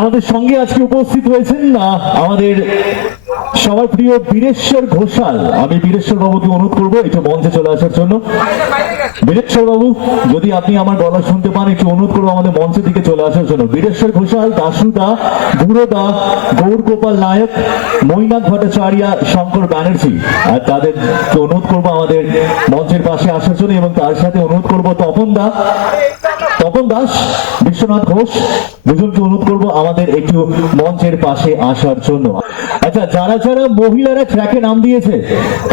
আমাদের সঙ্গে আজকে উপস্থিত হয়েছেন আমাদের সবার প্রিয় বীরেশ্বর ঘোষাল। আমি বীরেশ্বর বাবুকে অনুরোধ করবো একটু মঞ্চে চলে আসার জন্য। বীরেশ্বর বাবু, যদি আপনি আমার গলা শুনতে পান, একটু অনুরোধ করবো আমাদের মঞ্চের দিকে চলে আসার জন্য। বীরেশ্বর ঘোষাল, দাশুদা, বুড়োদা, গৌর গোপাল নায়ক, মৈনাক ভট্টাচার্য, শঙ্কর ব্যানার্জি, আর তাদেরকে অনুরোধ করবো আমাদের মঞ্চের পাশে আসার জন্য। এবং তার সাথে অনুরোধ করবো তপন দাস, বিশ্বনাথ ঘোষ, দুজনকে অনুরোধ করবো আমাদের একটু মঞ্চের পাশে আসার জন্য। আচ্ছা, যারা যারা মহিলারা ট্র্যাকে নাম দিয়েছে,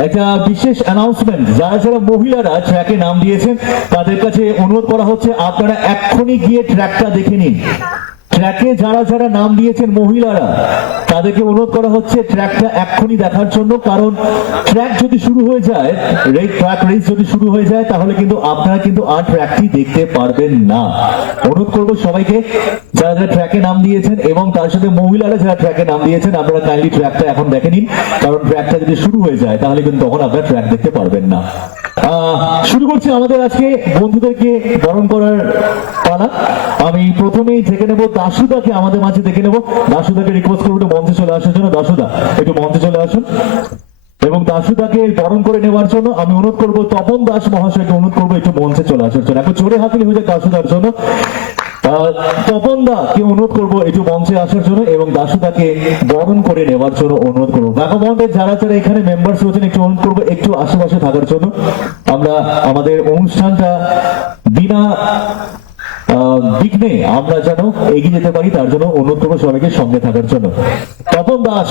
একটা বিশেষ অ্যানাউন্সমেন্ট, যারা যারা মহিলারা ট্র্যাকে নাম দিয়েছেন তাদের কাছে অনুরোধ করা হচ্ছে আপনারা এক্ষুনি গিয়ে ট্র্যাকটা দেখে নিন। ট্র্যাকে যারা যারা নাম দিয়েছেন মহিলারা, তাদেরকে অনুরোধ করা হচ্ছে ট্র্যাকটা এক্ষুনি দেখার জন্য। কারণ ট্র্যাক যদি শুরু হয়ে যায়, ট্র্যাক রেস যদি শুরু হয়ে যায়, তাহলে কিন্তু আপনারা কিন্তু আর ট্র্যাকটি দেখতে পারবেন না। অনুরোধ করবো সবাইকে, যারা যারা ট্র্যাকে নাম দিয়েছেন এবং তার সাথে মহিলারা যারা ট্র্যাকে নাম দিয়েছেন, আপনারা কাইন্ডলি ট্র্যাকটা এখন দেখে নিন। কারণ ট্র্যাকটা যদি শুরু হয়ে যায় তাহলে কিন্তু তখন আপনারা ট্র্যাক দেখতে পারবেন না। শুরু করছি আমাদের আজকে বন্ধুদেরকে বরণ করার পালা। আমি প্রথমেই দেখে নেব দাশুদাকে, আমাদের মাঝে দেখে নেব। দাশুদাকে রিকোয়েস্ট করবো একটু মঞ্চে চলে আসার জন্য। দাশুদা, একটু মঞ্চে চলে আসুন। এবং দাশুদাকে বরণ করে নেওয়ার জন্য আমি অনুরোধ করবো তপন দাস মহাশয়কে অনুরোধ করবো একটু মঞ্চে চলে আসার জন্য। এখন জোরে হাততালি হয়ে যায় দাশুদার জন্য। তপন দাকে অনুরোধ করবো একটু মঞ্চে আসার জন্য এবং দাশুদাকে বরণ করে নেওয়ার জন্য অনুরোধ করবো। ব্যাকমন্ডের যারা যারা এখানে মেম্বার্স রয়েছেন একটু অনুরোধ করবো একটু আশেপাশে থাকার জন্য। আমরা আমাদের অনুষ্ঠানটা বিনা বিঘ্নে আমরা যেন এগিয়ে যেতে পারি তার জন্য অনুরোধ করবো সবাইকে সঙ্গে থাকার জন্য। তপন দাস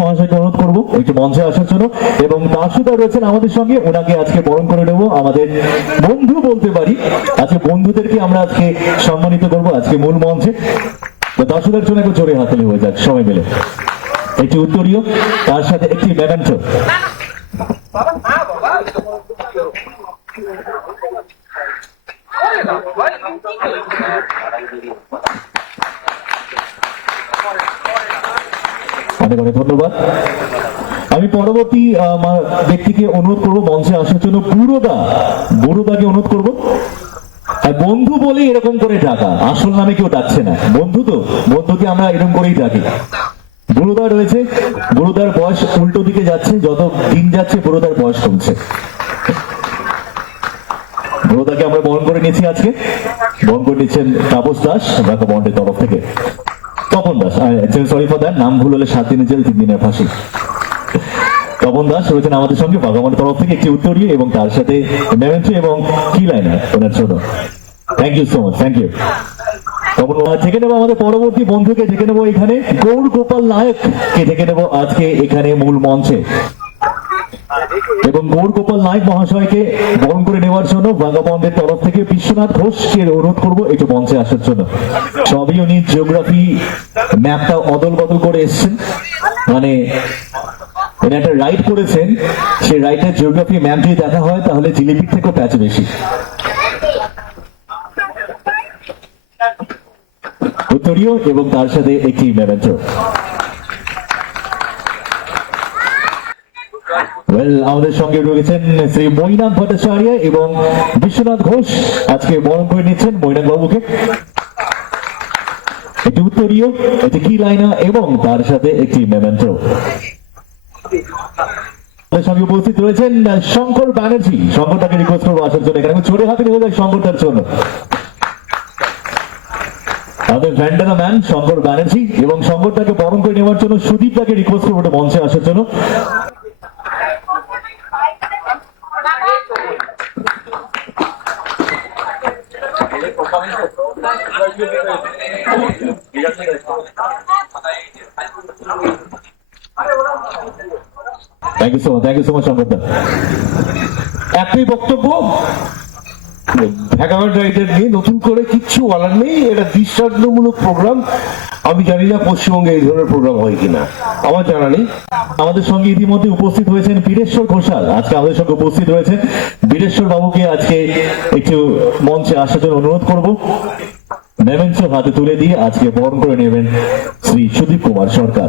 মহাশয়কে অনুরোধ করবো একটু মঞ্চে আসার জন্য। এবং দাশুদা রয়েছেন আমাদের সঙ্গে, ওনাকে আজকে বরণ করে নেবো। আমাদের বন্ধু বলতে পারি, আজকে বন্ধুদেরকে আমরা আজকে সম্মানিত করবো আজকে মূল মঞ্চে। দাশুদার জন্য একটু জোরে হাততালি হয়ে যাক সবাই মিলে। একটি উত্তরীয়, তার সাথে একটি মেমেন্টো। অনেক অনেক ধন্যবাদ। আমি পরবর্তী ব্যক্তিকে অনুরোধ করবো মঞ্চে আসার জন্য। বুড়োদাকে অনুরোধ করবো। বন্ধু বলে এরকম করে ডাকা, আসল নামে কেউ ডাকছে না। বন্ধু তো, বন্ধুকে আমরা এরকম করেই ডাকি। বুড়োদা রয়েছে, বুড়োদার বয়স উল্টো দিকে যাচ্ছে, যত দিন যাচ্ছে বুড়োদার বয়স কমছে। বুড়োদাকে আমরা বরণ করে নিয়েছি আজকে। বরণ করে নিচ্ছেন তাপস দাস ব্যাকমন্ডের তরফ থেকে। Tapan Das, sorry for that, নাম ভুল হলে 7 দিনের জেল 3 দিনের ফাঁসি। তপন দাস রয়েছেন আমাদের সঙ্গে বাগামানের তরফ থেকে একটি উত্তরীয় এবং তার সাথে মেমেন্টো এবং কি লাইনার ওনার জন্য। Thank you so much, thank you. ডেকে নেবো আমাদের পরবর্তী বন্ধুকে, ডেকে নেবো এখানে গৌর গোপাল নায়ককে ডেকে নেবো আজকে এখানে মূল মঞ্চে। এবং গৌর গোপাল নায়ক মহাশয়কে বরণ করে নেওয়ার জন্য বাগাবন্ডের তরফ থেকে বিশ্বনাথ ঘোষকে অনুরোধ করবো একটু মঞ্চে আসার জন্য। সবই উনি জিওগ্রাফি ম্যাপটা অদল বদল করে এসছেন, মানে উনি একটা রাইড করেছেন, সেই রাইডের জিওগ্রাফি ম্যাপ যদি দেখা হয় তাহলে জিলিপির থেকেও প্যাচ বেশি। উত্তরীয় এবং তার সাথে একটি মেমেন্টো। আমাদের সঙ্গে রয়েছেন শ্রী মৈনাক ভট্টাচার্য এবং বিশ্বনাথ ঘোষ, আজকে বরণ করে নিচ্ছেন মৈনাক বাবুকে। একটি উত্তরীয়, একটি কি লাইনার এবং তার সাথে একটি মেমেন্টো। আমাদের সঙ্গে উপস্থিত রয়েছেন শঙ্কর ব্যানার্জি। শঙ্করটাকে রিকোয়েস্ট করবো আসার জন্য। এখানে ছোটে হাতে নিয়ে যায় শঙ্করটার জন্য। আমাদের ভ্যান্ডানা ম্যান শঙ্কর ব্যানার্জি এবং শঙ্করটাকে বরণ করে নেওয়ার জন্য সুদীপটাকে রিকোয়েস্ট করবো মঞ্চে আসার জন্য। থ্যাংক ইউ সো মাচ শঙ্করদা। একটাই বক্তব্য, ভ্যাগাবন্ড রাইডার নিয়ে নতুন করে কিচ্ছু বলার নেই। এটা দৃষ্টান্তমূলক প্রোগ্রাম। আমি জানি না পশ্চিমবঙ্গে এই ধরনের প্রোগ্রাম হয় কিনা, আমার জানা নেই। আমাদের সঙ্গে ইতিমধ্যে উপস্থিত হয়েছেন বীরেশ্বর ঘোষাল। আজকে আমাদের সঙ্গে উপস্থিত হয়েছেন বীরেশ্বর বাবুকে আজকে একটু মঞ্চে আসার জন্য অনুরোধ করবো। মেমেন্টো হাতে তুলে দিয়ে আজকে বরণ করে নেবেন শ্রী সুদীপ কুমার সরকার।